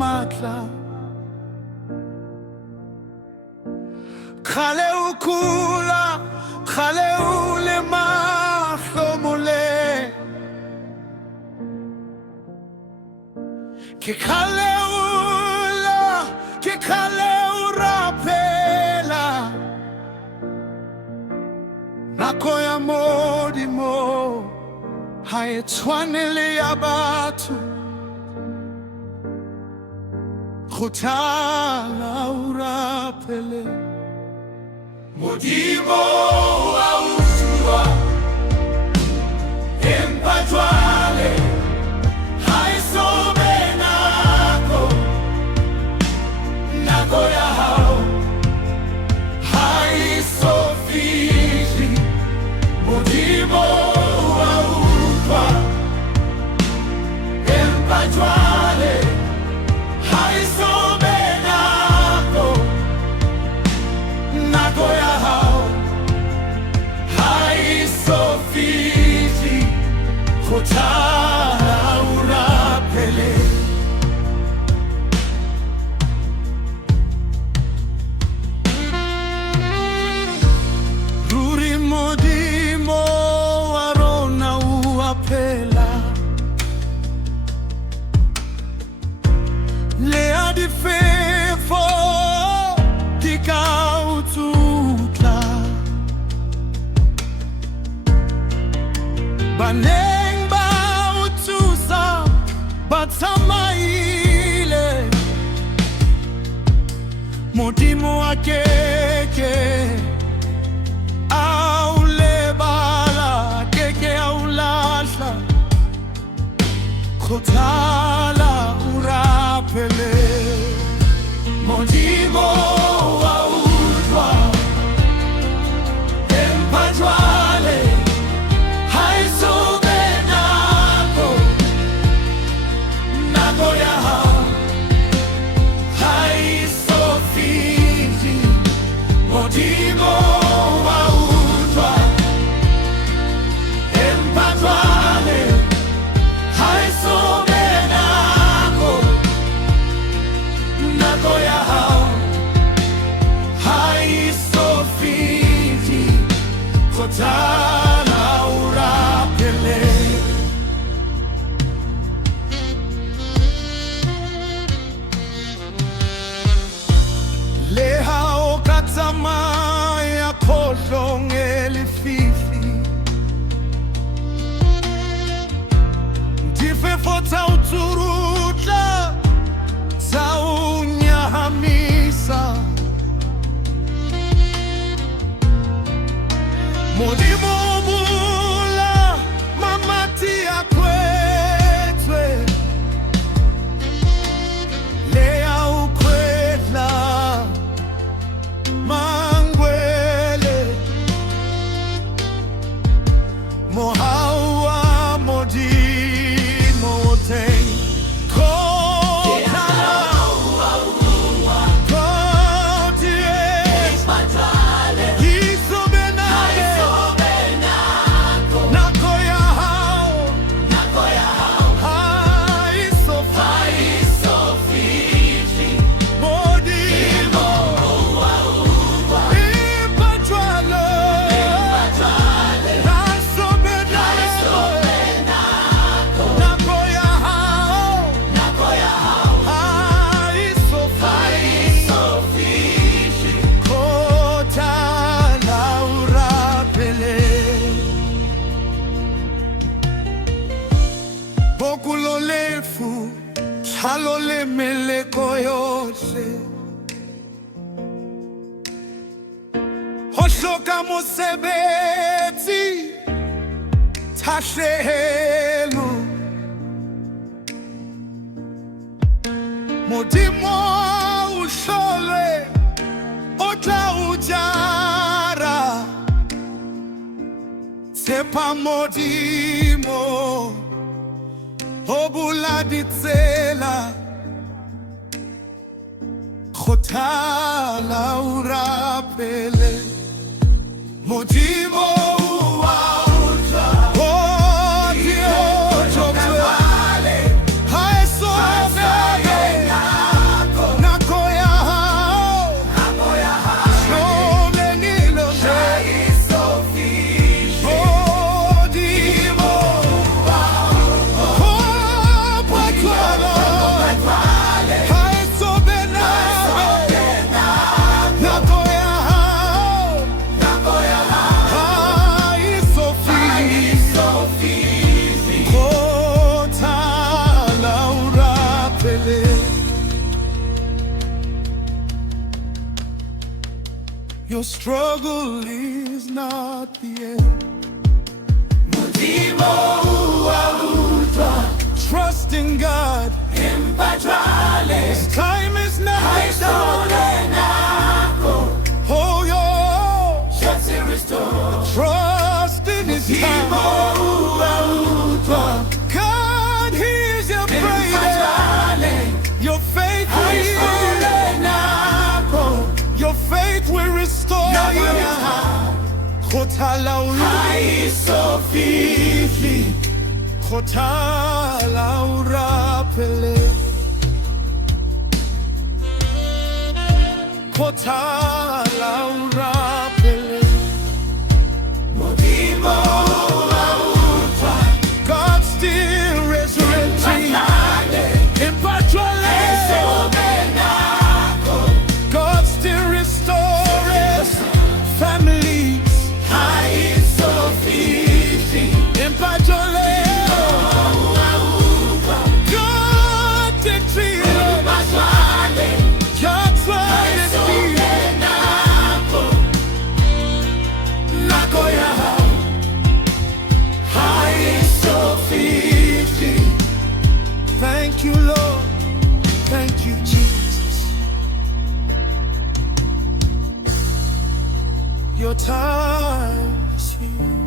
matla khale ukula khale ule mahlomule ke khale ula ke khale urapela nako ya Molimo ha e tshwanele ya batho khothala urapele Molimo wa Utloa empatwale haisobe nako ya hao haisofiji Molimo wa Utloa empatwale haisobe nako ya hao haisofiji khothala urapele ruri Molimo warona uapela lea di fefo di Utloa baneng ba utusa batamaile Molimo akeke aulebala keke aulahla khothala urapele Molimo wa Utloa empatwale haisobe nako ya hao haisofiji Molimo wa Utloa empatwale haisobe nako ya hao haisofiji khothala urapele leha okatama ya kholongeli fifi ndifefo tsa utsurutla tsa unyahamisa Molimo mula mamati akwetwe lea ukwetla mangwele mohawa Molimo teng halole meleko yose hohloka mosebetsi tahlehelo Molimo uhlole otla ujara sepa Molimo obula ditsela khothala urapele Molimo wa Utloa Your struggle is not the end. Molimo wa Utloa, Trust in God. His time is not done. Oh, trust in His time. God hears your prayer. Your faith will restore you. Kotala urapele. Kotala urapele. Molimo wa Utloa, God still resurrecting. God still restores families. God takes it. God tries to Thank you, Lord. Thank you, Jesus. Your time is here.